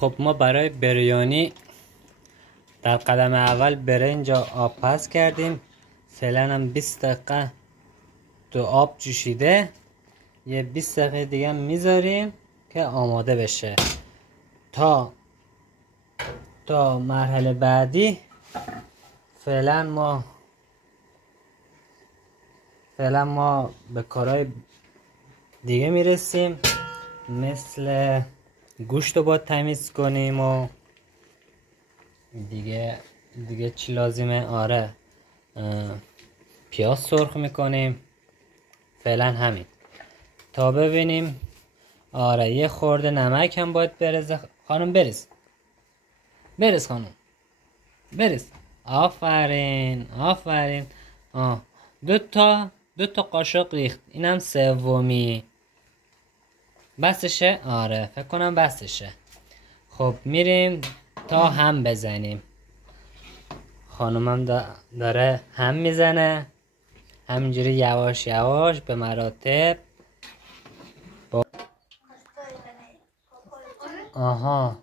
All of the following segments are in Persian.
خب ما برای بریانی در قدم اول برنج آب پز کردیم. فعلا هم 20 دقیقه تو آب جوشیده. یه 20 دقیقه دیگه میذاریم که آماده بشه. تا مرحله بعدی فعلا ما به کارهای دیگه میرسیم، مثل گوشت رو باید تمیز کنیم و دیگه چی لازمه؟ آره پیاز سرخ میکنیم. فعلا همین تا ببینیم. آره یه خورده نمک هم باید برزه. خانم بریز خانم بریز. آفرین. دو تا قاشق ریخت. اینم سومی. بسشه؟ آره فکر کنم بسشه. خب میریم تا هم بزنیم. خانومم داره هم میزنه، همینجوری یواش یواش به مراتب. آها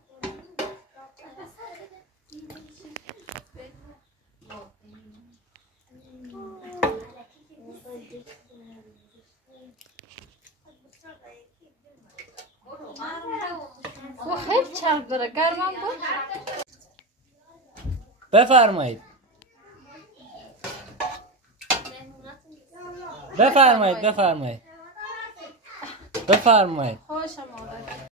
خیلی چرب داره، گرمم بود. بفرمایید. خوش آمده.